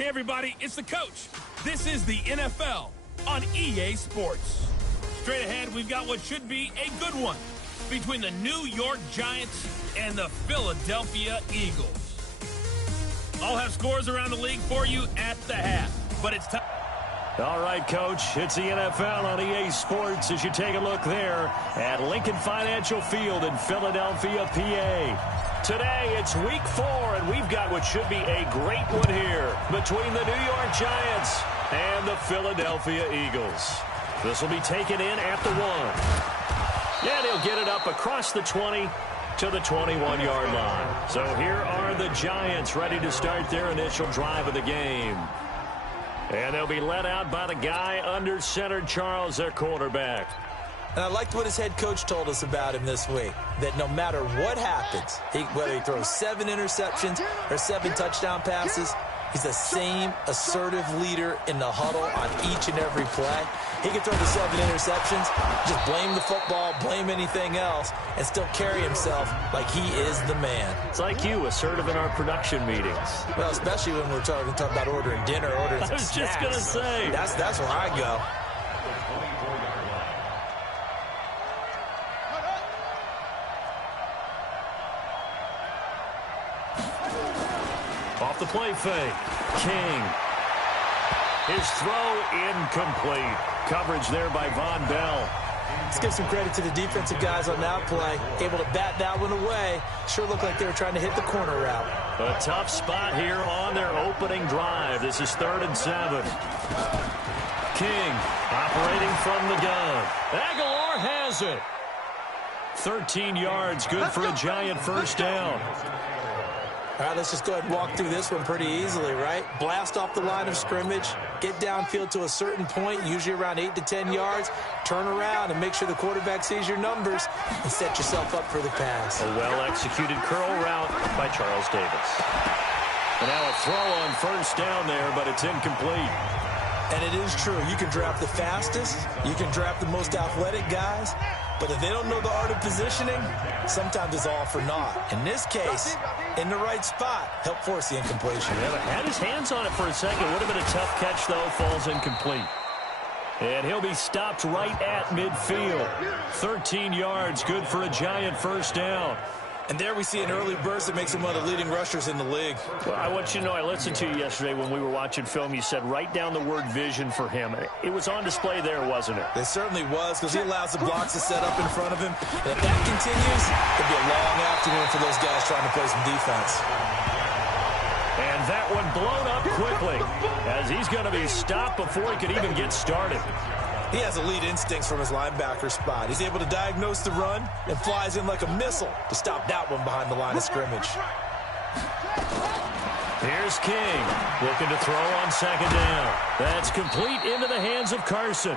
Hey, everybody, it's the coach. This is the NFL on EA Sports. Straight ahead, we've got what should be a good one between the New York Giants and the Philadelphia Eagles. I'll have scores around the league for you at the half, but it's time. All right, Coach, it's the NFL on EA Sports as you take a look there at Lincoln Financial Field in Philadelphia, PA. Today, it's week 4, and we've got what should be a great one here between the New York Giants and the Philadelphia Eagles. This will be taken in at the 1. And he'll get it up across the 20 to the 21-yard line. So here are the Giants ready to start their initial drive of the game. And they'll be led out by the guy under center, Charles, their quarterback. And I liked what his head coach told us about him this week, that no matter what happens, whether he throws 7 interceptions or 7 touchdown passes, he's the same assertive leader in the huddle on each and every play. He can throw the 7 interceptions, just blame the football, blame anything else, and still carry himself like he is the man. It's like you, assertive in our production meetings. Well, especially when we're talking about ordering dinner, ordering some snacks. I was just going to say. That's where I go. Off the play fake. King. His throw incomplete. Coverage there by Von Bell. Let's give some credit to the defensive guys on that play. Able to bat that one away. Sure looked like they were trying to hit the corner route. A tough spot here on their opening drive. This is 3rd and 7. King operating from the gun. Aguilar has it. 13 yards. Good for a Giant first down. All right, let's just go ahead and walk through this one pretty easily, right? Blast off the line of scrimmage, get downfield to a certain point, usually around 8 to 10 yards, turn around and make sure the quarterback sees your numbers and set yourself up for the pass. A well-executed curl route by Charles Davis. And now a throw on first down there, but it's incomplete. And it is true. You can draft the fastest, you can draft the most athletic guys, but if they don't know the art of positioning, sometimes it's all for naught. In this case, in the right spot, help force the incompletion. Yeah, had his hands on it for a second. Would have been a tough catch, though. Falls incomplete. And he'll be stopped right at midfield. 13 yards, good for a Giant first down. And there we see an early burst that makes him one of the leading rushers in the league. Well, I want you to know, I listened to you yesterday when we were watching film. You said write down the word vision for him. It was on display there, wasn't it? It certainly was, because he allows the blocks to set up in front of him. And if that continues, it'll be a long afternoon for those guys trying to play some defense. And that one blown up quickly as he's going to be stopped before he could even get started. He has elite instincts from his linebacker spot. He's able to diagnose the run and flies in like a missile to stop that one behind the line of scrimmage. Here's King looking to throw on second down. That's complete into the hands of Carson.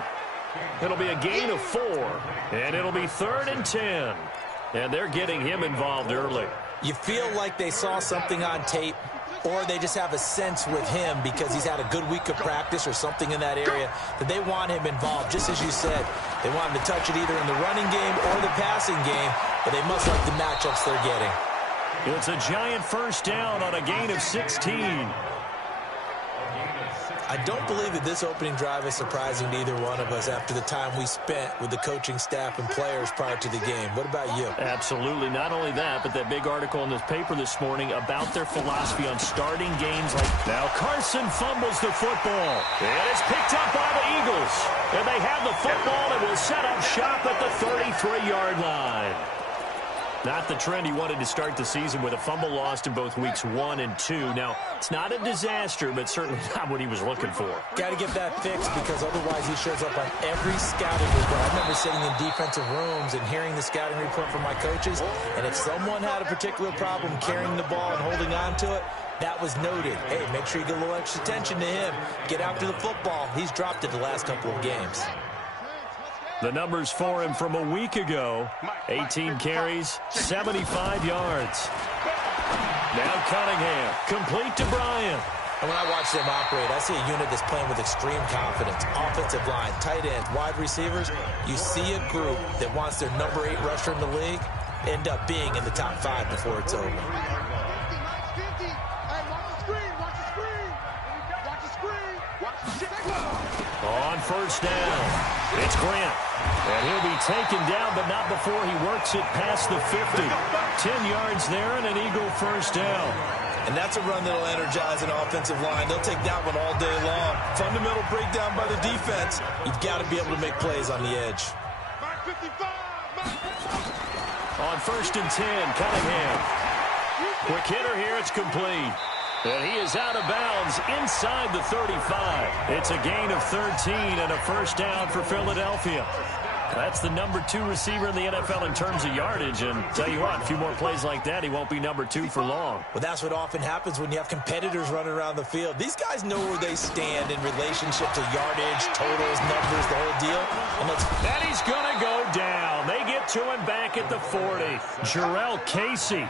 It'll be a gain of 4, and it'll be 3rd and 10. And they're getting him involved early. You feel like they saw something on tape, or they just have a sense with him because he's had a good week of practice or something in that area that they want him involved. Just as you said, they want him to touch it either in the running game or the passing game, but they must like the matchups they're getting. It's a Giant first down on a gain of 16. I don't believe that this opening drive is surprising to either one of us after the time we spent with the coaching staff and players prior to the game. What about you? Absolutely. Not only that, but that big article in this paper this morning about their philosophy on starting games like... Now Carson fumbles the football. And it's picked up by the Eagles. And they have the football and will set up shop at the 33-yard line. Not the trend he wanted to start the season with a fumble lost in both weeks 1 and 2. Now, it's not a disaster, but certainly not what he was looking for. Got to get that fixed because otherwise he shows up on every scouting report. I remember sitting in defensive rooms and hearing the scouting report from my coaches, and if someone had a particular problem carrying the ball and holding on to it, that was noted. Hey, make sure you get a little extra attention to him. Get after the football. He's dropped it the last couple of games. The numbers for him from a week ago, 18 carries, 75 yards. Now Cunningham, complete to Bryant. And when I watch them operate, I see a unit that's playing with extreme confidence. Offensive line, tight ends, wide receivers. You see a group that wants their number 8 rusher in the league end up being in the top 5 before it's over. On first down, it's Grant. And he'll be taken down, but not before he works it past the 50. 10 yards there and an Eagle first down. And that's a run that'll energize an offensive line. They'll take that one all day long. Fundamental breakdown by the defense. You've got to be able to make plays on the edge. On first and 10, Cunningham. Quick hitter here, it's complete. And he is out of bounds inside the 35. It's a gain of 13 and a first down for Philadelphia. That's the number 2 receiver in the NFL in terms of yardage. And tell you what, a few more plays like that, he won't be number 2 for long. Well, that's what often happens when you have competitors running around the field. These guys know where they stand in relationship to yardage, totals, numbers, the whole deal. And he's going to go down. They get to him back at the 40. Jarrell Casey.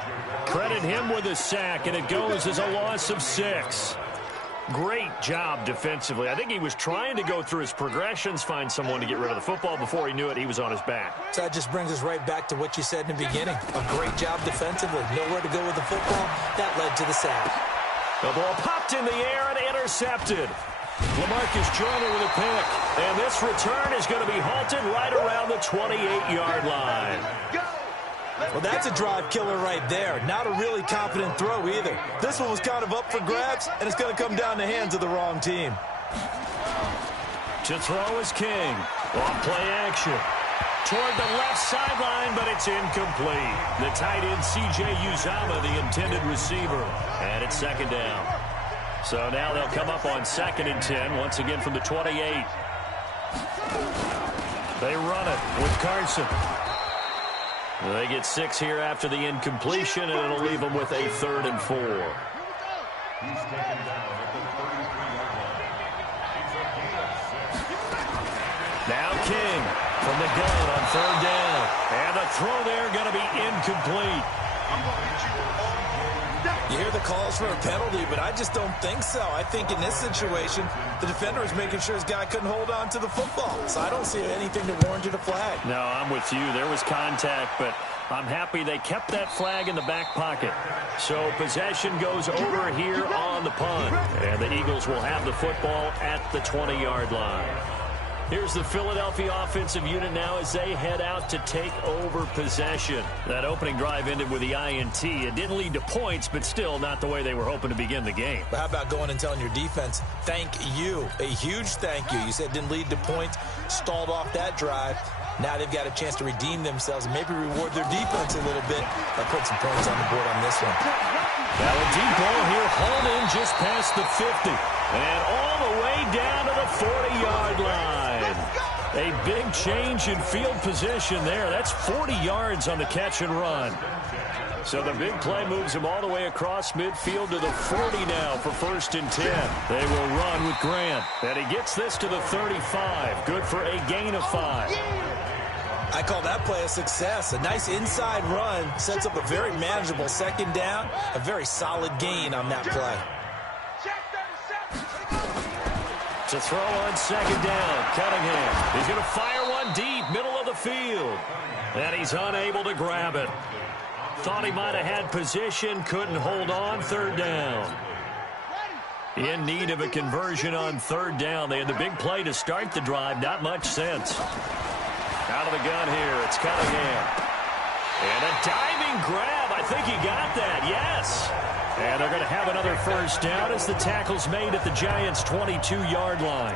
Credit him with a sack, and it goes as a loss of 6. Great job defensively. I think he was trying to go through his progressions, find someone to get rid of the football. Before he knew it, he was on his back. So that just brings us right back to what you said in the beginning. A great job defensively. Nowhere to go with the football. That led to the sack. The ball popped in the air and intercepted. LaMarcus Joyner with a pick. And this return is going to be halted right around the 28-yard line. Well, that's a drive killer right there. Not a really confident throw either. This one was kind of up for grabs, and it's going to come down the hands of the wrong team. To throw is King. On play action. Toward the left sideline, but it's incomplete. The tight end, C.J. Uzama, the intended receiver. And it's second down. So now they'll come up on second and 10, once again from the 28. They run it with Carson. They get 6 here after the incompletion, and it'll leave them with a 3rd and 4. Now King from the gun on 3rd down. And the throw there going to be incomplete. You hear the calls for a penalty, but I just don't think so. I think in this situation, the defender is making sure his guy couldn't hold on to the football. So I don't see anything that warranted a flag. No, I'm with you. There was contact, but I'm happy they kept that flag in the back pocket. So possession goes over here on the punt. And the Eagles will have the football at the 20-yard line. Here's the Philadelphia offensive unit now as they head out to take over possession. That opening drive ended with the INT. It didn't lead to points, but still not the way they were hoping to begin the game. But how about going and telling your defense, thank you, a huge thank you. You said it didn't lead to points, stalled off that drive. Now they've got a chance to redeem themselves and maybe reward their defense a little bit by putting some points on the board on this one. Now a deep ball here, hauled in just past the 50. And all the way down to the 40-yard line. A big change in field position there. That's 40 yards on the catch and run. So the big play moves him all the way across midfield to the 40 now for 1st and 10. They will run with Grant. And he gets this to the 35. Good for a gain of 5. I call that play a success. A nice inside run sets up a very manageable 2nd down. A very solid gain on that play. To throw on 2nd down, Cunningham. He's going to fire one deep, middle of the field. And he's unable to grab it. Thought he might have had position, couldn't hold on, 3rd down. In need of a conversion on 3rd down. They had the big play to start the drive, not much sense. Out of the gun here, it's Cunningham. And a diving grab, I think he got that, yes. And they're going to have another 1st down as the tackle's made at the Giants' 22-yard line.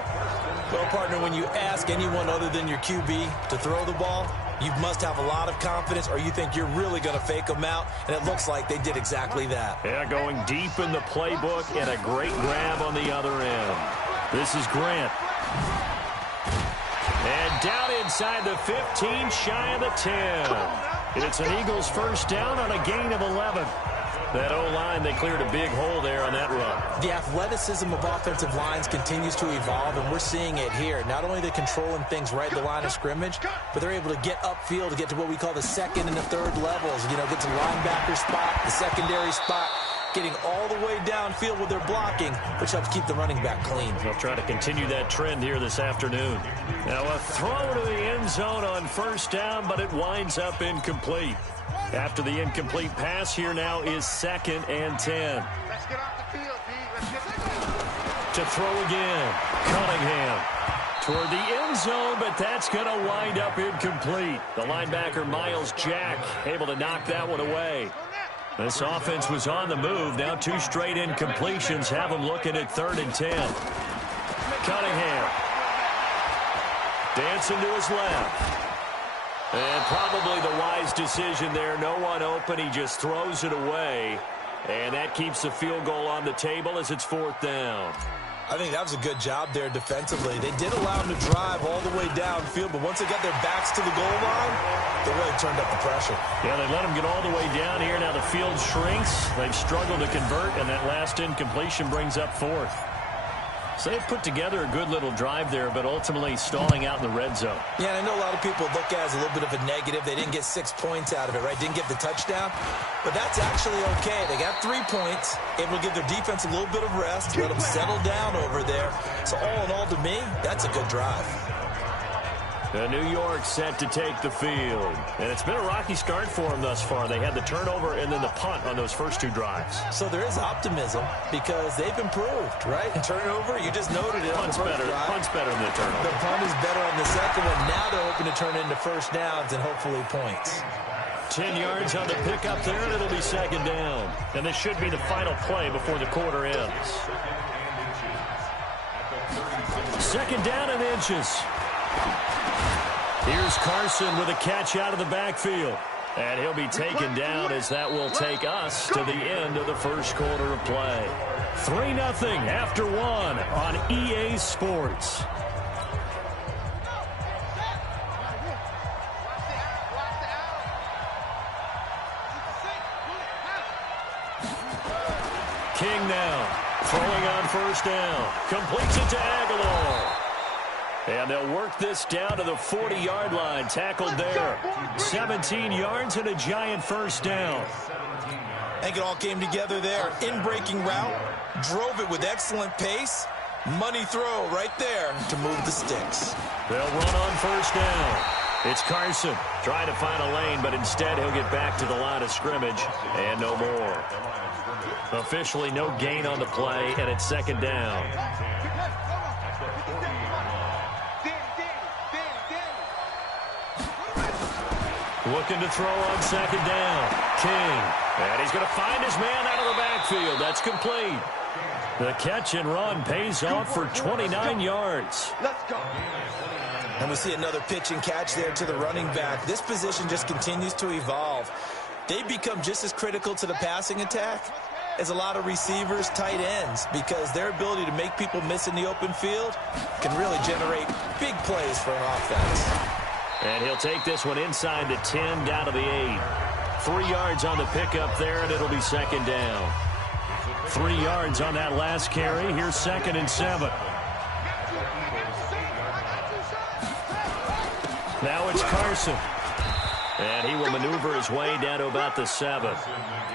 Well, partner, when you ask anyone other than your QB to throw the ball, you must have a lot of confidence or you think you're really going to fake them out, and it looks like they did exactly that. Yeah, going deep in the playbook and a great grab on the other end. This is Grant. And down inside the 15, shy of the 10. It's an Eagles 1st down on a gain of 11. That O-line, they cleared a big hole there on that run. The athleticism of offensive lines continues to evolve, and we're seeing it here. Not only are they controlling things right at the line of scrimmage, but they're able to get upfield to get to what we call the 2nd and the 3rd levels. You know, get to the linebacker spot, the secondary spot, getting all the way downfield with their blocking, which helps keep the running back clean. They'll try to continue that trend here this afternoon. Now a throw to the end zone on 1st down, but it winds up incomplete. After the incomplete pass, here now is 2nd and 10. Let's get off the field, D. Let's get To throw again, Cunningham. toward the end zone, but that's going to wind up incomplete. The linebacker, Miles Jack, able to knock that one away. This offense was on the move. Now 2 straight incompletions have them looking at 3rd and 10. Cunningham. Dancing to his left. And probably the wise decision there. No one open. He just throws it away. And that keeps the field goal on the table as it's 4th down. I think that was a good job there defensively. They did allow them to drive all the way downfield, but once they got their backs to the goal line, they really turned up the pressure. Yeah, they let them get all the way down here. Now the field shrinks. They've struggled to convert, and that last incompletion brings up 4th. So they put together a good little drive there, but ultimately stalling out in the red zone. Yeah, and I know a lot of people look at it as a little bit of a negative. They didn't get 6 points out of it, right? Didn't get the touchdown. But that's actually okay. They got 3 points, able to give their defense a little bit of rest, let them settle down over there. So all in all, to me, that's a good drive. New York set to take the field. And it's been a rocky start for them thus far. They had the turnover and then the punt on those first 2 drives. So there is optimism because they've improved, right? Turnover, you just noted it. Punt's better. Punt's better than the turnover. The punt is better on the second one. Now they're hoping to turn it into first downs and hopefully points. 10 yards on the pickup there, and it'll be 2nd down. And this should be the final play before the quarter ends. 2nd down and inches. Here's Carson with a catch out of the backfield. And he'll be taken down as that will take us to the end of the first quarter of play. 3-0 after 1 on EA Sports. King now throwing on 1st down. Completes it to Aguilar. And they'll work this down to the 40-yard line. Tackled there. 17 yards and a giant 1st down. I think it all came together there. In-breaking route. Drove it with excellent pace. Money throw right there to move the sticks. They'll run on 1st down. It's Carson trying to find a lane, but instead he'll get back to the line of scrimmage and no more. Officially no gain on the play, and it's 2nd down. Looking to throw on 2nd down. King. And he's going to find his man out of the backfield. That's complete. The catch and run pays off for 29 yards. Let's go. And we see another pitch and catch there to the running back. This position just continues to evolve. They become just as critical to the passing attack as a lot of receivers, tight ends, because their ability to make people miss in the open field can really generate big plays for an offense. And he'll take this one inside the 10, down to the 8. 3 yards on the pickup there, and it'll be 2nd down. 3 yards on that last carry. Here's 2nd and 7. Now it's Carson. And he will maneuver his way down to about the 7.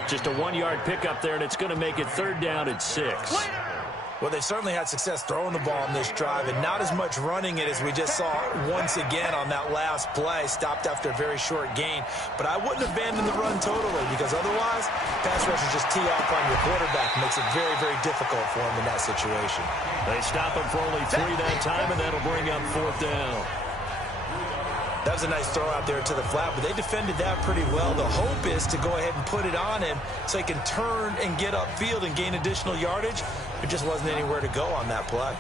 Just a 1-yard pickup there, and it's going to make it 3rd down at 6. Well, they certainly had success throwing the ball in this drive, and not as much running it as we just saw once again on that last play. Stopped after a very short gain. But I wouldn't abandon the run totally, because otherwise, pass rushers just tee off on your quarterback. Makes it very, very difficult for him in that situation. They stop him for only 3 that time, and that'll bring up 4th down. That was a nice throw out there to the flat, but they defended that pretty well. The hope is to go ahead and put it on him so he can turn and get upfield and gain additional yardage. There just wasn't anywhere to go on that play.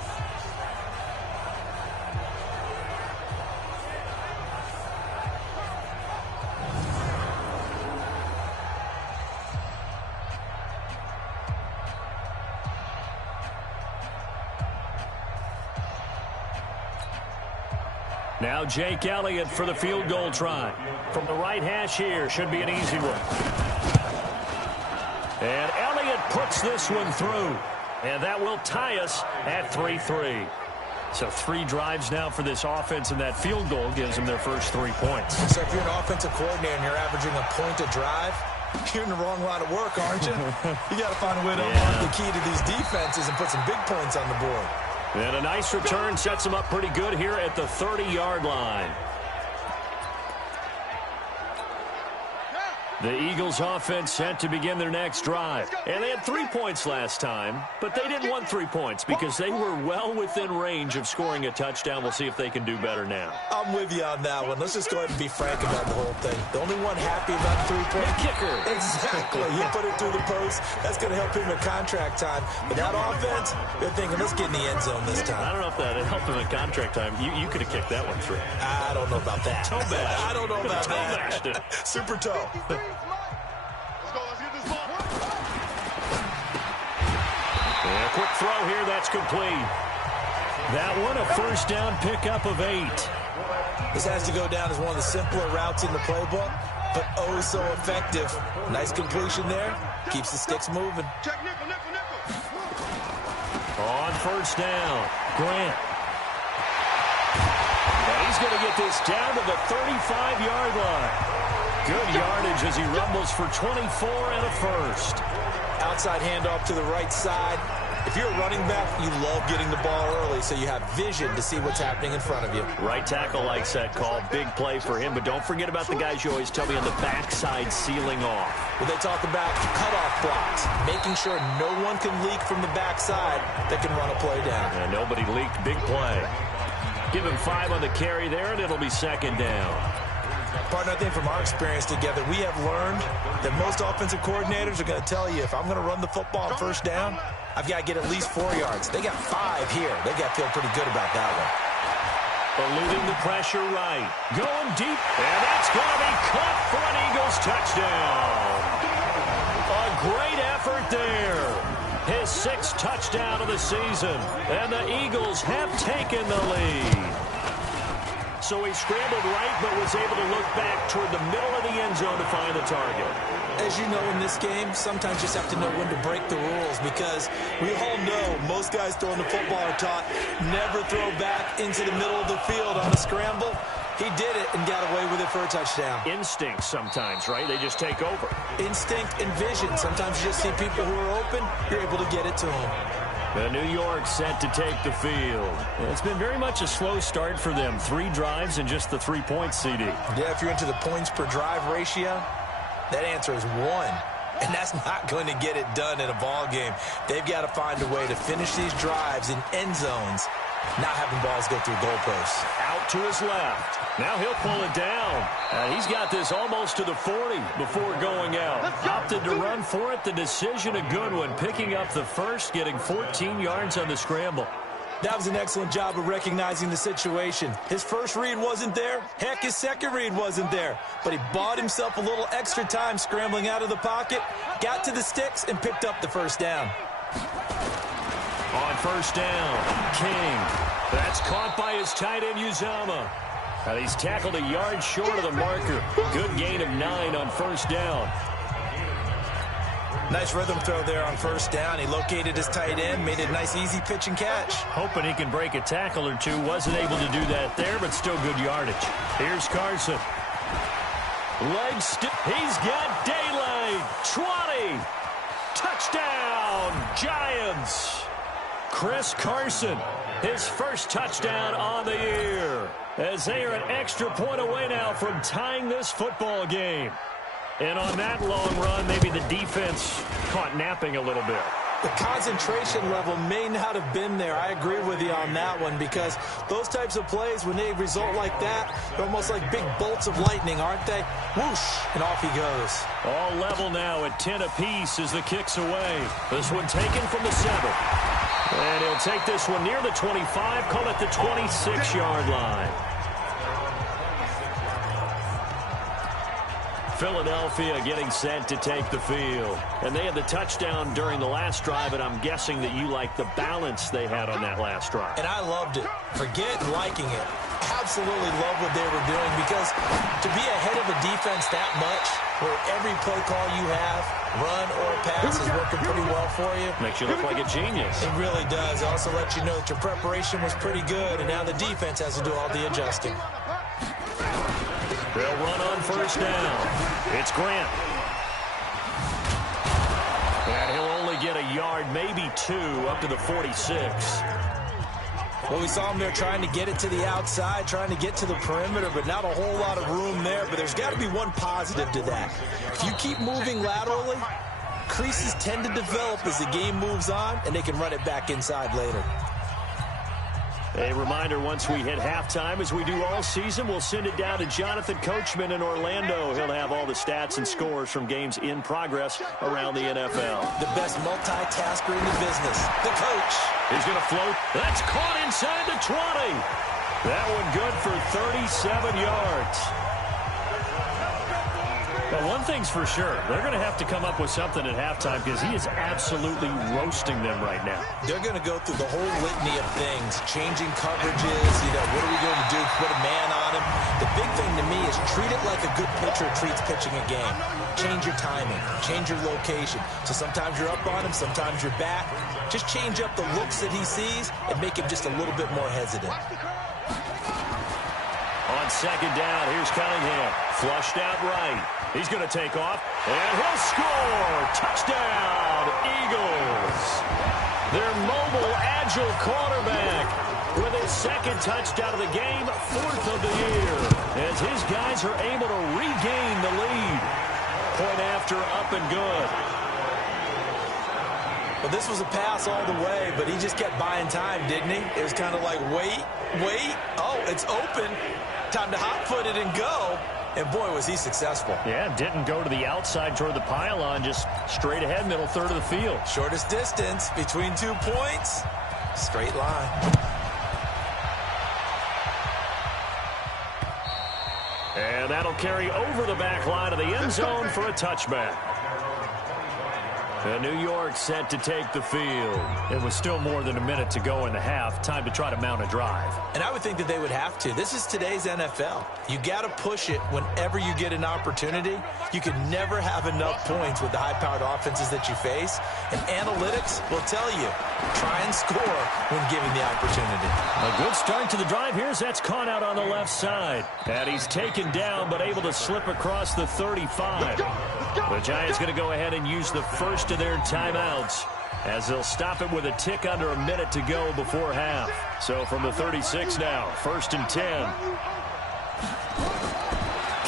Now Jake Elliott for the field goal try. From the right hash here, should be an easy one. And Elliott puts this one through. And that will tie us at 3-3. So 3 drives now for this offense, and that field goal gives them their first 3 points. So if you're an offensive coordinator and you're averaging a point a drive, you're in the wrong line of work, aren't you? You got to find a way to unlock the key to these defenses and put some big points on the board. And a nice return sets them up pretty good here at the 30-yard line. The Eagles offense set to begin their next drive. And they had 3 points last time, but they didn't want 3 points because they were well within range of scoring a touchdown. We'll see if they can do better now. I'm with you on that one. Let's just go ahead and be frank about the whole thing. The only one happy about the 3-point kicker. Exactly. You put it through the post. That's going to help him in contract time. But that offense, they're thinking, let's get in the end zone this time. I don't know if that helped him in contract time. You could have kicked that one through. I don't know about that. Toe bash. I don't know about toe that. Bashed. Super toe. And a quick throw here, that's complete. That one, a first down pickup of 8. This has to go down as one of the simpler routes in the playbook, but oh so effective. Nice completion there. Keeps the sticks moving. On first down, Grant. And he's going to get this down to the 35-yard line. Good yardage as he rumbles for 24 and a first. Outside handoff to the right side. If you're a running back, you love getting the ball early so you have vision to see what's happening in front of you. Right tackle likes that call. Big play for him, but don't forget about the guys you always tell me on the backside sealing off. Well, they talk about cutoff blocks, making sure no one can leak from the backside that can run a play down. And nobody leaked. Big play. Give him 5 on the carry there, and it'll be second down. Partner, I think from our experience together, we have learned that most offensive coordinators are going to tell you, if I'm going to run the football on first down, I've got to get at least 4 yards. They got 5 here. They got to feel pretty good about that one. Eluding the pressure right. Going deep, and that's going to be caught for an Eagles touchdown. A great effort there. His 6th touchdown of the season, and the Eagles have taken the lead. So he scrambled right, but was able to look back toward the middle of the end zone to find the target. As you know, in this game, sometimes you just have to know when to break the rules, because we all know most guys throwing the football are taught never throw back into the middle of the field on a scramble. He did it and got away with it for a touchdown. Instinct sometimes, right? They just take over. Instinct and vision. Sometimes you just see people who are open, you're able to get it to them. The New York set to take the field. It's been very much a slow start for them. 3 drives and just the 3-point CD. Yeah, if you're into the points per drive ratio, that answer is 1. And that's not going to get it done in a ball game. They've got to find a way to finish these drives in end zones, not having balls go through goalposts. Out to his left. Now he'll pull it down. He's got this almost to the 40 before going out. Opted to run for it. The decision a good one. Picking up the first, getting 14 yards on the scramble. That was an excellent job of recognizing the situation. His first read wasn't there. Heck, his second read wasn't there. But he bought himself a little extra time scrambling out of the pocket, got to the sticks, and picked up the first down. On first down, King. That's caught by his tight end, Uzama. And he's tackled a yard short of the marker. Good gain of 9 on first down. Nice rhythm throw there on first down. He located his tight end, made it a nice, easy pitch and catch. Hoping he can break a tackle or two. Wasn't able to do that there, but still good yardage. Here's Carson. Leg stiff. He's got daylight. 20. Touchdown, Giants. Chris Carson, his first touchdown on the year, as they are an extra point away now from tying this football game. And on that long run, maybe the defense caught napping a little bit. The concentration level may not have been there. I agree with you on that one, because those types of plays, when they result like that, they're almost like big bolts of lightning, aren't they? Whoosh, and off he goes. All level now at 10 apiece as the kick's away. This one taken from the 7. And he'll take this one near the 25, call it the 26-yard line. Philadelphia getting set to take the field. And they had the touchdown during the last drive, and I'm guessing that you like the balance they had on that last drive. And I loved it. Forget liking it. Absolutely love what they were doing, because to be ahead of a defense that much, where every play call you have, run or pass, is working pretty well for you. Makes you look like a genius. It really does. It also lets you know that your preparation was pretty good, and now the defense has to do all the adjusting. They'll run on first down. It's Grant. And he'll only get a yard, maybe 2, up to the 46. Well, we saw him there trying to get it to the outside, trying to get to the perimeter, but not a whole lot of room there. But there's got to be one positive to that. If you keep moving laterally, creases tend to develop as the game moves on, and they can run it back inside later. A reminder, once we hit halftime, as we do all season, we'll send it down to Jonathan Coachman in Orlando. He'll have all the stats and scores from games in progress around the NFL. The best multitasker in the business, the coach. He's going to float. That's caught inside the 20. That one good for 37 yards. But one thing's for sure, they're going to have to come up with something at halftime because he is absolutely roasting them right now. They're going to go through the whole litany of things, changing coverages, what are we going to do, put a man on him. The big thing to me is treat it like a good pitcher treats pitching a game. Change your timing, change your location. So sometimes you're up on him, sometimes you're back. Just change up the looks that he sees and make him just a little bit more hesitant. On second down, here's Cunningham. Flushed out right. He's going to take off, and he'll score. Touchdown, Eagles. Their mobile, agile quarterback with his second touchdown of the game, 4th of the year, as his guys are able to regain the lead. Point after, up and good. Well, this was a pass all the way, but he just kept buying time, didn't he? It was kind of like, wait. Oh, it's open. Time to hot-foot it and go. And, boy, was he successful. Yeah, didn't go to the outside toward the pylon, just straight ahead, middle third of the field. Shortest distance between 2 points, straight line. And that'll carry over the back line of the end zone for a touchback. And New York set to take the field. It was still more than a minute to go in the half. Time to try to mount a drive. And I would think that they would have to. This is today's NFL. You got to push it whenever you get an opportunity. You can never have enough points with the high-powered offenses that you face. And analytics will tell you, try and score when given the opportunity. A good start to the drive here as that's caught out on the left side. And he's taken down but able to slip across the 35. The Giants going to go ahead and use the first of their timeouts as they'll stop it with a tick under a minute to go before half. So from the 36 now, 1st and 10.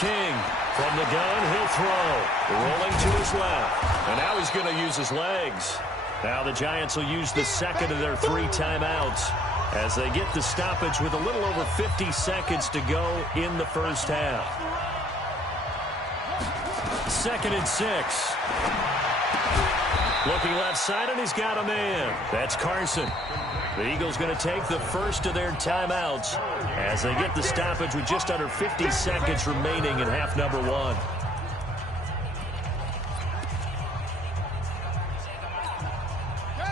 King from the gun, he'll throw. Rolling to his left. And now he's going to use his legs. Now the Giants will use the second of their 3 timeouts as they get the stoppage with a little over 50 seconds to go in the first half. 2nd and 6. Looking left side, and he's got a man. That's Carson. The Eagles going to take the first of their timeouts as they get the stoppage with just under 50 seconds remaining in half number 1.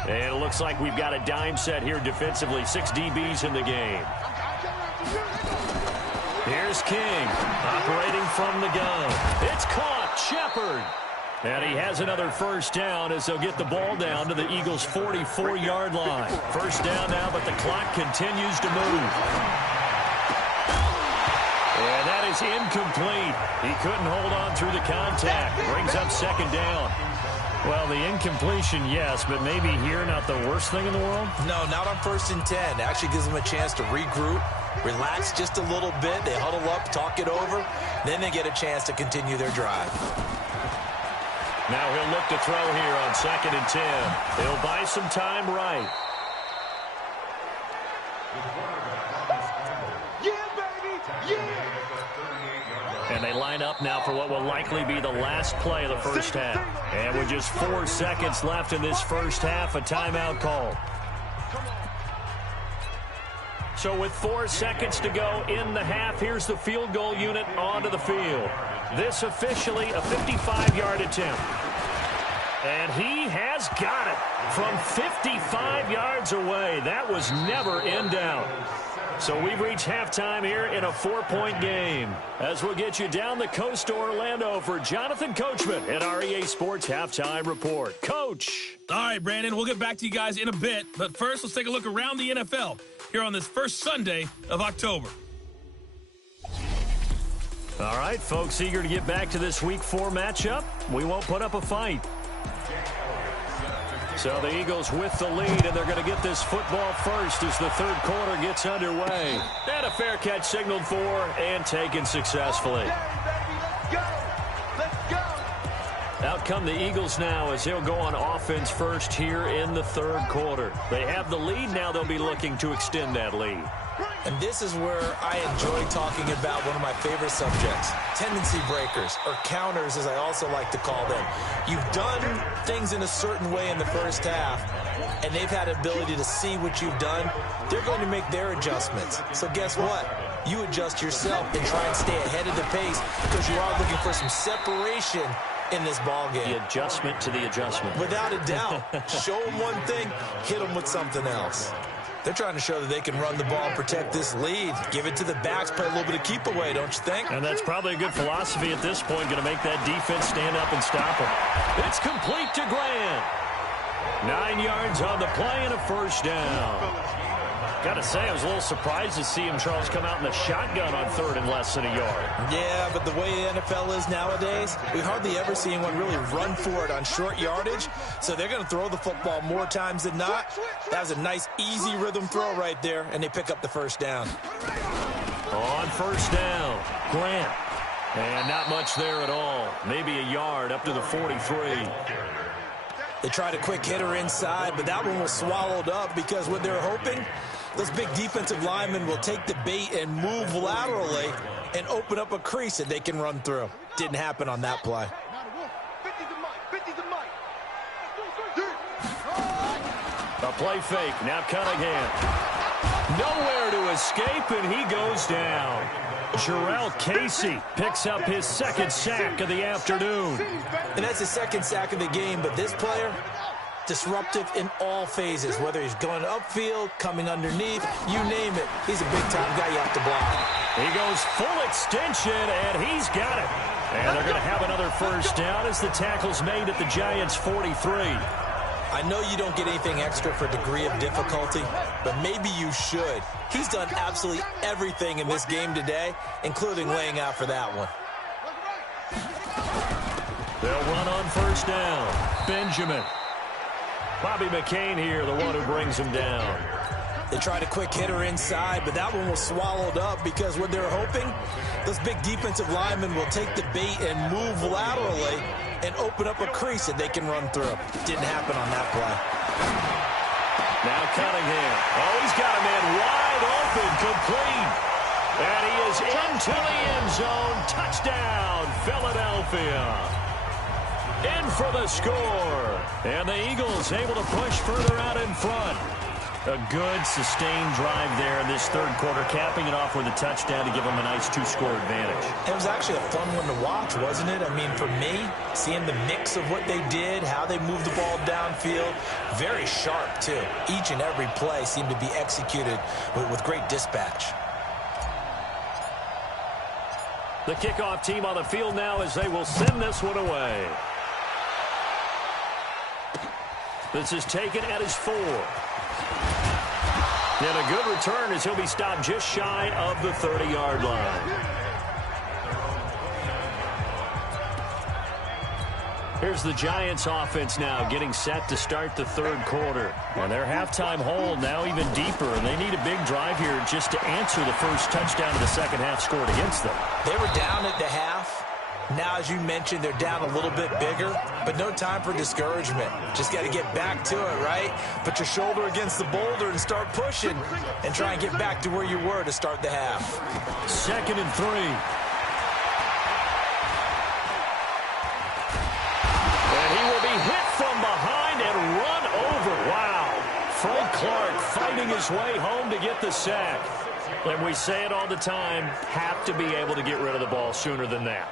And it looks like we've got a dime set here defensively. 6 DBs in the game. Here's King, operating from the gun. It's caught. Shepard. And he has another first down as they'll get the ball down to the Eagles' 44-yard line. First down now, but the clock continues to move. And that is incomplete. He couldn't hold on through the contact. Brings up 2nd down. Well, the incompletion, yes, but maybe here not the worst thing in the world? No, not on 1st and 10. Actually gives them a chance to regroup, relax just a little bit. They huddle up, talk it over. Then they get a chance to continue their drive. Now he'll look to throw here on 2nd and 10. He'll buy some time right. And they line up now for what will likely be the last play of the first half. And with just 4 seconds left in this first half, a timeout call. So with 4 seconds to go in the half, here's the field goal unit onto the field. This officially a 55-yard attempt. And he has got it from 55 yards away. That was never in doubt. So we've reached halftime here in a 4-point game. As we'll get you down the coast to Orlando for Jonathan Coachman at our EA Sports Halftime Report. Coach. All right, Brandon, we'll get back to you guys in a bit. But first, let's take a look around the NFL here on this first Sunday of October. All right, folks, eager to get back to this Week 4 matchup. We won't put up a fight. So the Eagles with the lead, and they're going to get this football first as the third quarter gets underway. And a fair catch signaled for and taken successfully. Out come the Eagles now as they'll go on offense first here in the third quarter. They have the lead. Now they'll be looking to extend that lead. And this is where I enjoy talking about one of my favorite subjects, tendency breakers, or counters as I also like to call them. You've done things in a certain way in the first half, and they've had the ability to see what you've done. They're going to make their adjustments. So guess what? You adjust yourself and try and stay ahead of the pace because you are looking for some separation in this ball game. The adjustment to the adjustment. Without a doubt. Show them one thing, hit them with something else. They're trying to show that they can run the ball and protect this lead. Give it to the backs, play a little bit of keep away, don't you think? And that's probably a good philosophy at this point, going to make that defense stand up and stop them. It's complete to Grant. 9 yards on the play and a first down. Got to say, I was a little surprised to see him, Charles, come out in the shotgun on third and less than a yard. Yeah, but the way the NFL is nowadays, we hardly ever see anyone really run for it on short yardage. So they're going to throw the football more times than not. That was a nice, easy rhythm throw right there, and they pick up the first down. On first down, Grant. And not much there at all. Maybe a yard up to the 43. They tried a quick hitter inside, but that one was swallowed up because what they're hoping, those big defensive linemen will take the bait and move laterally and open up a crease that they can run through. Didn't happen on that play. A play fake. Now Cunningham. Nowhere to escape, and he goes down. Jarrell Casey picks up his second sack of the afternoon. And that's his second sack of the game, but this player, disruptive in all phases, whether he's going upfield, coming underneath, you name it. He's a big-time guy you have to block. He goes full extension, and he's got it. And they're going to have another first down as the tackle's made at the Giants' 43. I know you don't get anything extra for degree of difficulty, but maybe you should. He's done absolutely everything in this game today, including laying out for that one. They'll run on first down. Benjamin. Bobby McCain here, the one who brings him down. They tried a quick hitter inside, but that one was swallowed up because what they're hoping, those big defensive linemen will take the bait and move laterally and open up a crease that they can run through. Didn't happen on that play. Now Cunningham. Oh, he's got a man wide open, complete. And he is into the end zone. Touchdown, Philadelphia. In for the score. And the Eagles able to push further out in front. A good, sustained drive there in this third quarter, capping it off with a touchdown to give them a nice two-score advantage. It was actually a fun one to watch, wasn't it? I mean, for me, seeing the mix of what they did, how they moved the ball downfield, very sharp, too. Each and every play seemed to be executed with great dispatch. The kickoff team on the field now as they will send this one away. This is taken at his 4. And a good return as he'll be stopped just shy of the 30-yard line. Here's the Giants offense now getting set to start the third quarter. And their halftime hole now even deeper, and they need a big drive here just to answer the first touchdown of the second half scored against them. They were down at the half. Now, as you mentioned, they're down a little bit bigger, but no time for discouragement. Just got to get back to it, right? Put your shoulder against the boulder and start pushing and try and get back to where you were to start the half. 2nd and 3. And he will be hit from behind and run over. Wow. Frank Clark fighting his way home to get the sack. And we say it all the time, have to be able to get rid of the ball sooner than that.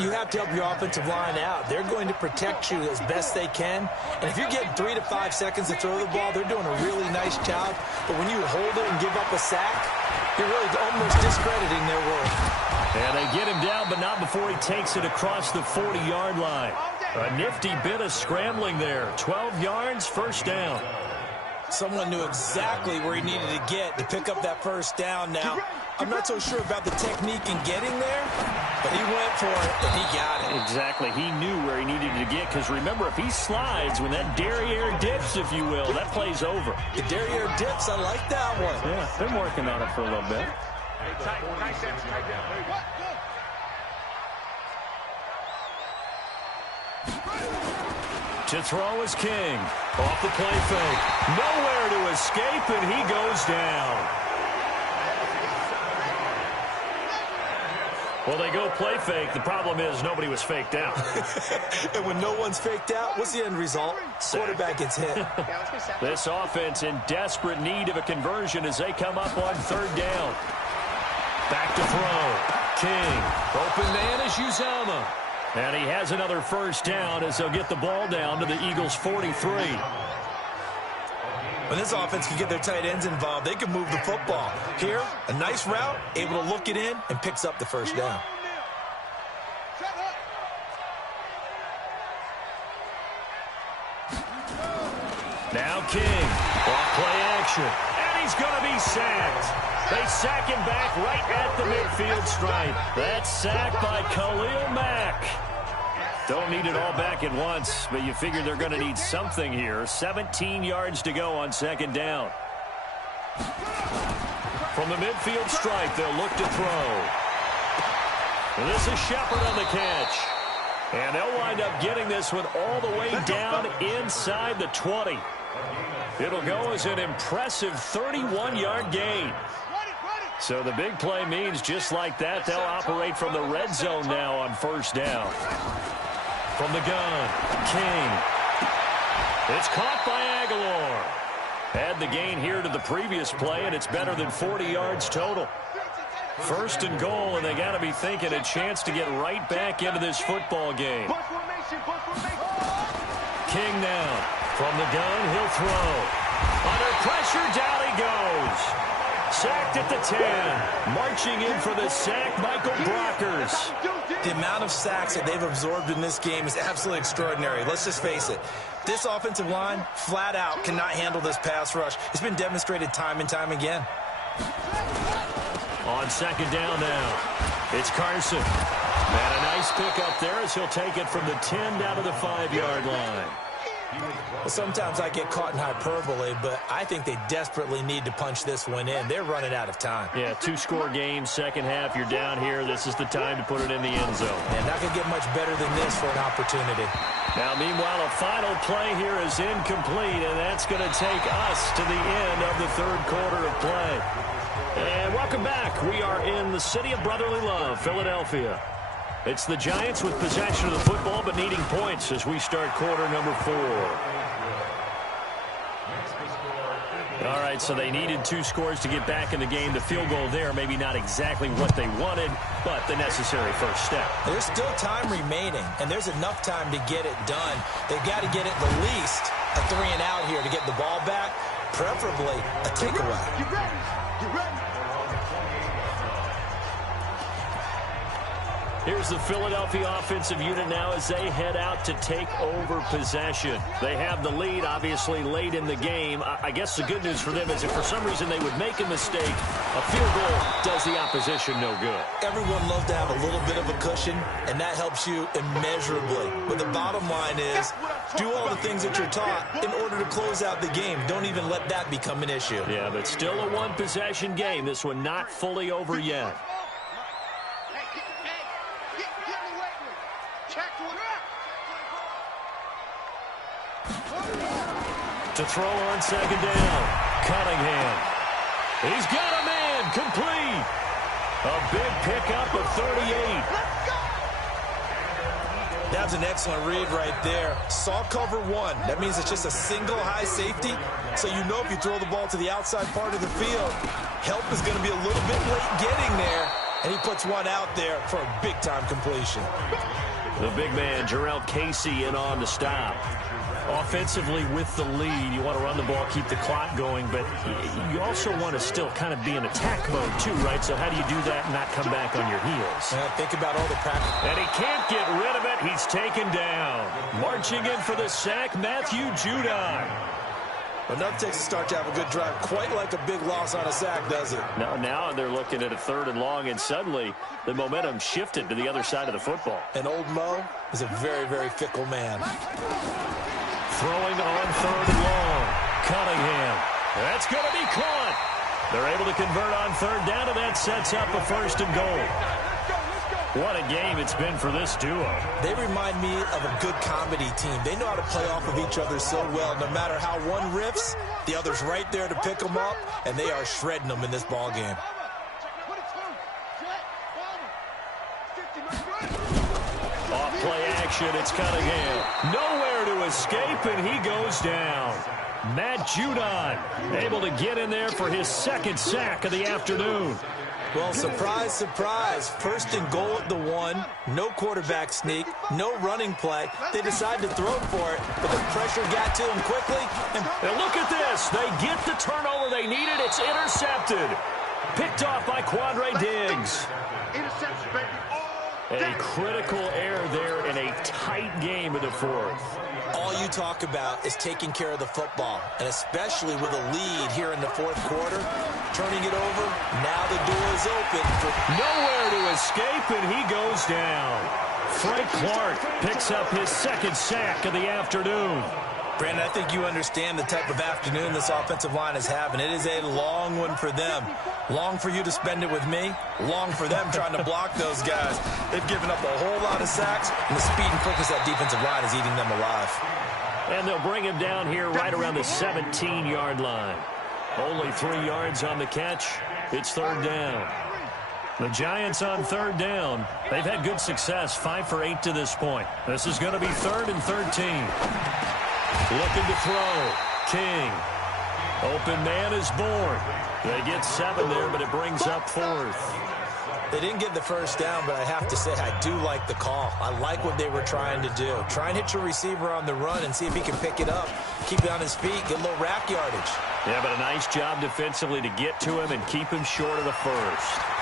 You have to help your offensive line out. They're going to protect you as best they can. And if you're getting 3 to 5 seconds to throw the ball, they're doing a really nice job. But when you hold it and give up a sack, you're really almost discrediting their work. And they get him down, but not before he takes it across the 40-yard line. A nifty bit of scrambling there. 12 yards, first down. Someone knew exactly where he needed to get to pick up that first down now. I'm not so sure about the technique in getting there, but he went for it, and he got it. Exactly. He knew where he needed to get, because remember, if he slides, when that derriere dips, if you will, that play's over. The derriere dips, I like that one. Yeah, been working on it for a little bit. To throw is King. Off the play fake. Nowhere to escape, and he goes down. Well, they go play fake. The problem is nobody was faked out. And when no one's faked out, what's the end result? Quarterback gets hit. This offense in desperate need of a conversion as they come up on third down. Back to throw. King. Open man is Uzama. And he has another first down as they'll get the ball down to the Eagles' 43. When this offense can get their tight ends involved, they can move the football. Here, a nice route, able to look it in, and picks up the first down. Now King. Off play action. And he's going to be sacked. They sack him back right at the midfield stripe. That's sacked by Khalil Mack. Don't need it all back at once, but you figure they're going to need something here. 17 yards to go on second down. From the midfield stripe, they'll look to throw. And this is Shepard on the catch. And they'll wind up getting this one all the way down inside the 20. It'll go as an impressive 31-yard gain. So the big play means just like that, they'll operate from the red zone now on first down. From the gun, King. It's caught by Aguilar. Add the gain here to the previous play, and it's better than 40 yards total. First and goal, and they got to be thinking a chance to get right back into this football game. King now. From the gun, he'll throw. Under pressure, down he goes. Sacked at the 10. Marching in for the sack, Michael Brockers. The amount of sacks that they've absorbed in this game is absolutely extraordinary. Let's just face it. This offensive line, flat out, cannot handle this pass rush. It's been demonstrated time and time again. On second down now, it's Carson. And a nice pickup there as he'll take it from the 10 down to the 5-yard line. Well, sometimes I get caught in hyperbole, but I think they desperately need to punch this one in. They're running out of time. Yeah, 2-score game, second half. You're down here. This is the time to put it in the end zone. And not going to get much better than this for an opportunity. Now, meanwhile, a final play here is incomplete, and that's going to take us to the end of the third quarter of play. And welcome back. We are in the city of brotherly love, Philadelphia. It's the Giants with possession of the football but needing points as we start quarter number 4. All right, so they needed 2 scores to get back in the game. The field goal there, maybe not exactly what they wanted, but the necessary first step. There's still time remaining, and there's enough time to get it done. They've got to get at the least a 3-and-out here to get the ball back, preferably a takeaway. You ready? You ready? Here's the Philadelphia offensive unit now as they head out to take over possession. They have the lead, obviously, late in the game. I guess the good news for them is if for some reason they would make a mistake, a field goal does the opposition no good. Everyone loves to have a little bit of a cushion, and that helps you immeasurably. But the bottom line is, do all the things that you're taught in order to close out the game. Don't even let that become an issue. Yeah, but still a one-possession game. This one not fully over yet. To throw on second down, Cunningham. He's got a man, complete. A big pickup of 38. That was an excellent read right there. Saw cover 1. That means it's just a single high safety. So you know if you throw the ball to the outside part of the field, help is going to be a little bit late getting there. And he puts one out there for a big-time completion. The big man, Jarrell Casey, in on the stop. Offensively with the lead, you want to run the ball, keep the clock going, but you also want to still kind of be in attack mode too, right? So how do you do that and not come back on your heels? Think about all the practice. And he can't get rid of it. He's taken down. Marching in for the sack, Matthew Judon. Enough takes to start to have a good drive. Quite like a big loss on a sack, does it? Now they're looking at a 3rd and long, and suddenly the momentum shifted to the other side of the football. And old Mo is a very, very fickle man. Throwing on 3rd and long. Cunningham. That's going to be caught. They're able to convert on 3rd down, and that sets up a 1st and goal. What a game it's been for this duo. They remind me of a good comedy team. They know how to play off of each other so well. No matter how one riffs, the other's right there to pick them up, and they are shredding them in this ball game. Off play action, it's Cunningham. Nowhere to escape, and he goes down. Matt Judon able to get in there for his 2nd sack of the afternoon. Well, surprise, surprise. 1st and goal at the 1. No quarterback sneak. No running play. They decide to throw for it, but the pressure got to them quickly. And look at this. They get the turnover they needed. It's intercepted. Picked off by Quandre Diggs. A critical error there in a tight game in the 4th. All you talk about is taking care of the football, and especially with a lead here in the 4th quarter, turning it over, now the door is open. Nowhere to escape, and he goes down. Frank Clark picks up his 2nd sack of the afternoon. Brandon, I think you understand the type of afternoon this offensive line is having. It is a long one for them. Long for you to spend it with me. Long for them trying to block those guys. They've given up a whole lot of sacks, and the speed and quickness of that defensive line is eating them alive. And they'll bring him down here right around the 17-yard line. Only 3 yards on the catch. It's 3rd down. The Giants on 3rd down. They've had good success, 5 for 8 to this point. This is going to be 3rd and 13. Looking to throw. King. Open man is born. They get 7 there, but it brings up 4th. They didn't get the 1st down, but I have to say I do like the call. I like what they were trying to do. Try and hit your receiver on the run and see if he can pick it up. Keep it on his feet, get a little rack yardage. Yeah, but a nice job defensively to get to him and keep him short of the 1st.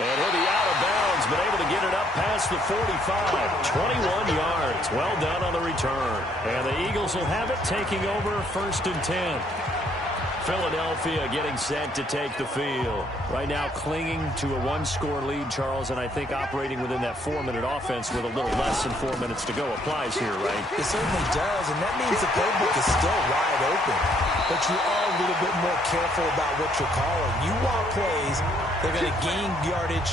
And he'll be out of bounds, but able to get it up past the 45. 21 yards. Well done on the return. And the Eagles will have it, taking over 1st and 10. Philadelphia getting set to take the field. Right now clinging to a 1-score lead, Charles, and I think operating within that 4-minute offense with a little less than 4 minutes to go applies here, right? It certainly does, and that means the playbook is still wide open. But you are a little bit more careful about what you're calling. You want plays that are going to gain yardage,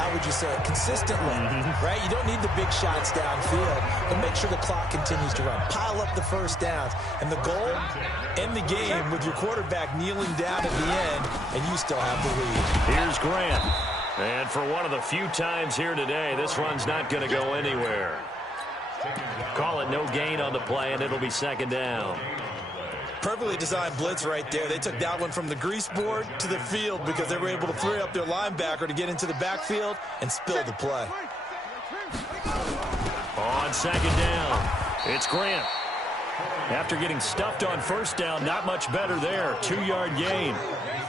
how would you say it, consistently, right? You don't need the big shots downfield, but make sure the clock continues to run. Pile up the 1st downs. And the goal, end the game with your quarterback kneeling down at the end, and you still have the lead. Here's Grant. And for one of the few times here today, this run's not going to go anywhere. Call it no gain on the play, and it'll be 2nd down. Perfectly designed blitz right there. They took that one from the grease board to the field because they were able to free up their linebacker to get into the backfield and spill the play. On 2nd down, it's Grant. After getting stuffed on 1st down, not much better there. 2-yard gain.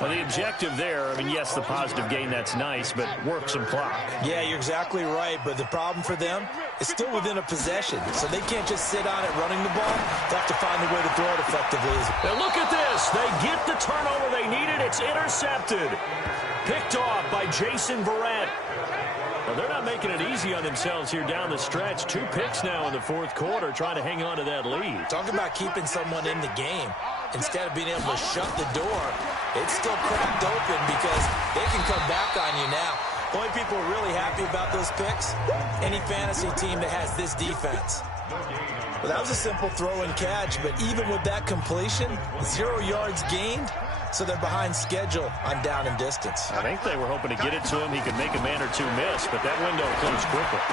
Well, the objective there, I mean, yes, the positive gain, that's nice, but work some clock. Yeah, you're exactly right, but the problem for them is still within a possession, so they can't just sit on it running the ball. They have to find a way to throw it effectively. Now look at this. They get the turnover they needed. It's intercepted. Picked off by Jason Verrett. Well, they're not making it easy on themselves here down the stretch. 2 picks now in the 4th quarter, trying to hang on to that lead. Talk about keeping someone in the game. Instead of being able to shut the door, it's still cracked open because they can come back on you now. The only people who are really happy about those picks, any fantasy team that has this defense. Well, that was a simple throw and catch, but even with that completion, 0 yards gained, so they're behind schedule on down and distance. I think they were hoping to get it to him. He could make a man or 2 miss, but that window closed quickly.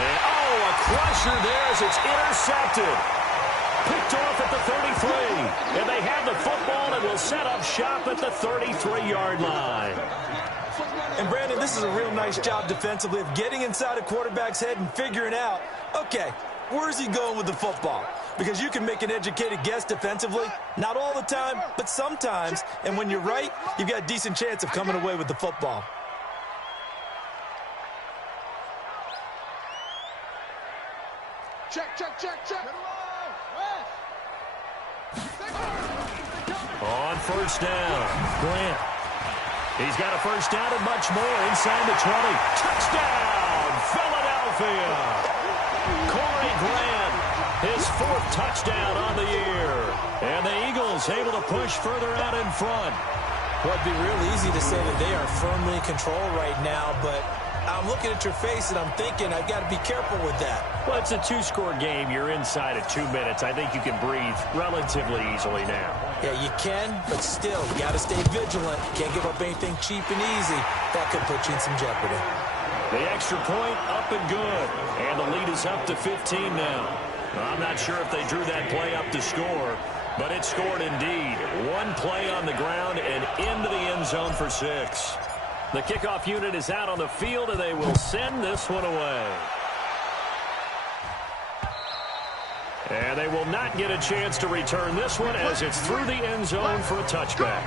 And, a crusher there as it's intercepted. Picked off at the 33. And they have the football and will set up shop at the 33-yard line. And, Brandon, this is a real nice job defensively of getting inside a quarterback's head and figuring out, okay, where's he going with the football? Because you can make an educated guess defensively. Not all the time, but sometimes. And when you're right, you've got a decent chance of coming away with the football. Check. first down. Grant. He's got a first down and much more inside the 20. Touchdown, Philadelphia. Corey Grant, his 4th touchdown on the year. And the Eagles able to push further out in front. Well, it'd be real easy to say that they are firmly in control right now, but I'm looking at your face and I'm thinking I've got to be careful with that. Well, it's a 2-score game. You're inside of 2 minutes. I think you can breathe relatively easily now. Yeah, you can, but still, you got to stay vigilant. Can't give up anything cheap and easy. That could put you in some jeopardy. The extra point up and good. And the lead is up to 15 now. I'm not sure if they drew that play up to score, but it scored indeed. 1 play on the ground and into the end zone for 6. The kickoff unit is out on the field, and they will send this one away. And they will not get a chance to return this one as it's through the end zone for a touchback.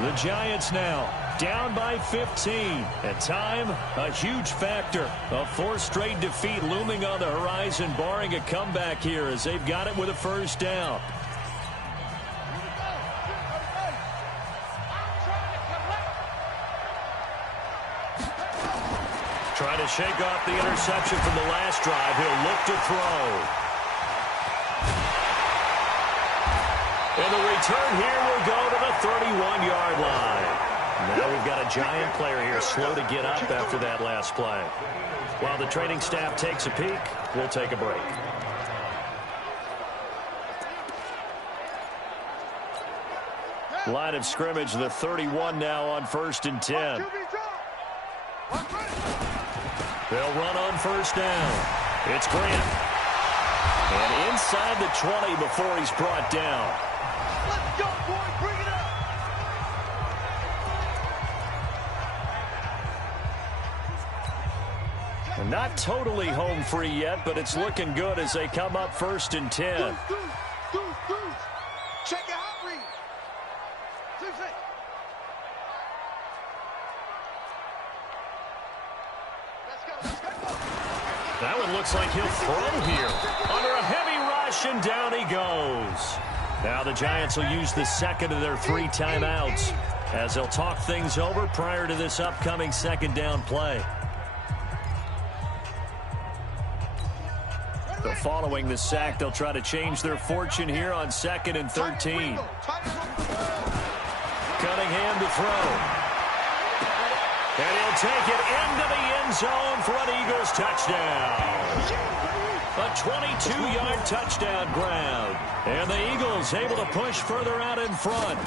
The Giants now down by 15. At time, a huge factor. A 4th straight defeat looming on the horizon, barring a comeback here as they've got it with a first down. Trying to shake off the interception from the last drive. He'll look to throw. And the return here will go to the 31-yard line. Now we've got a Giant player here slow to get up after that last play. While the training staff takes a peek, we'll take a break. Line of scrimmage, the 31 now on 1st and 10. They'll run on first down. It's Grant. And inside the 20 before he's brought down. Let's go, boy. Bring it up. And not totally home free yet, but it's looking good as they come up 1st and 10. Check your hot read. That one looks like he'll throw here. Under a heavy rush, and down he goes. Now the Giants will use the second of their 3 timeouts as they'll talk things over prior to this upcoming 2nd down play. So following the sack, they'll try to change their fortune here on 2nd and 13. Cunningham to throw. And he'll take it into the end zone for an Eagles touchdown. A 22-yard touchdown grab. And the Eagles able to push further out in front.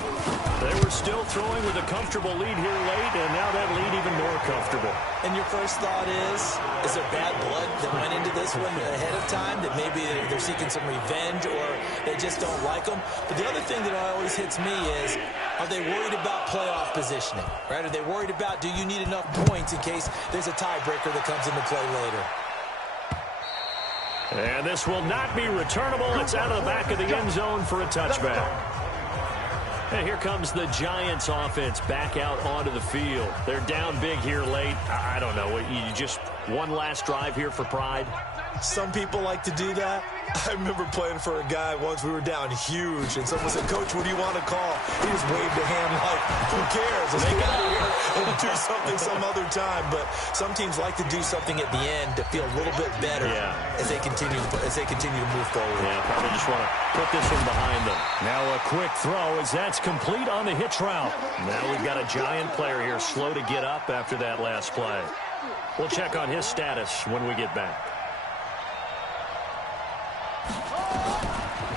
They were still throwing with a comfortable lead here late, and now that lead even more comfortable. And your first thought is there bad blood that went into this one ahead of time, that maybe they're seeking some revenge or they just don't like them? But the other thing that always hits me is, are they worried about playoff positioning? Right? Are they worried about, do you need enough points in case there's a tiebreaker that comes into play later? And this will not be returnable. It's out of the back of the end zone for a touchback. And here comes the Giants offense back out onto the field. They're down big here late. I don't know. You just one last drive here for pride? Some people like to do that. I remember playing for a guy once. We were down huge, and someone said, "Coach, what do you want to call?" He just waved a hand like, "Who cares? Let's get out of here and do something some other time." But some teams like to do something at the end to feel a little bit better as they continue to move forward. Yeah, probably just want to put this one behind them. Now a quick throw as that's complete on the hitch route. Now we've got a Giant player here slow to get up after that last play. We'll check on his status when we get back.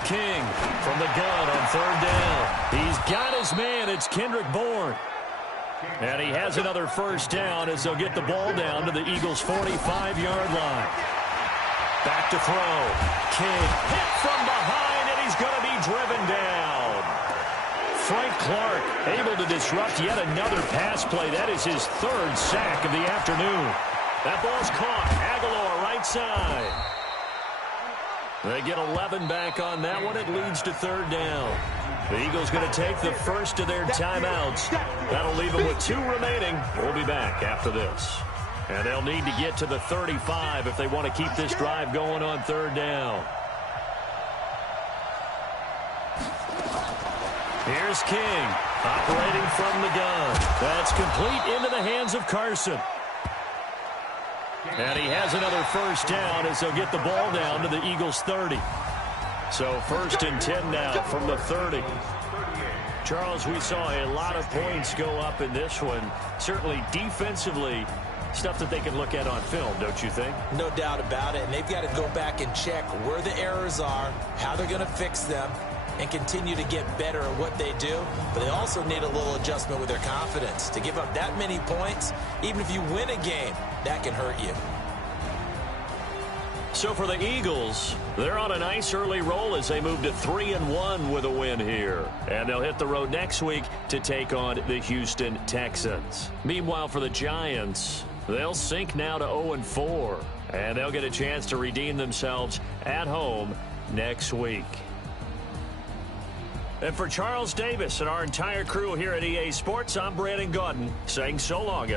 King from the gun on 3rd down. He's got his man. It's Kendrick Bourne. And he has another first down as they'll get the ball down to the Eagles' 45-yard line. Back to throw. King hit from behind, and he's going to be driven down. Frank Clark able to disrupt yet another pass play. That is his 3rd sack of the afternoon. That ball's caught. Aguilar right side. They get 11 back on that one. It leads to 3rd down. The Eagles going to take the first of their timeouts. That'll leave them with 2 remaining. We'll be back after this. And they'll need to get to the 35 if they want to keep this drive going on 3rd down. Here's King, operating from the gun. That's complete into the hands of Carson. And he has another first down as they'll get the ball down to the Eagles' 30. So 1st and 10 now from the 30. Charles, we saw a lot of points go up in this one. Certainly defensively, stuff that they can look at on film, don't you think? No doubt about it. And they've got to go back and check where the errors are, how they're going to fix them, and continue to get better at what they do. But they also need a little adjustment with their confidence. To give up that many points, even if you win a game, that can hurt you. So for the Eagles, they're on a nice early roll as they move to 3-1 with a win here. And they'll hit the road next week to take on the Houston Texans. Meanwhile, for the Giants, they'll sink now to 0-4. And they'll get a chance to redeem themselves at home next week. And for Charles Davis and our entire crew here at EA Sports, I'm Brandon Gaudin saying so long.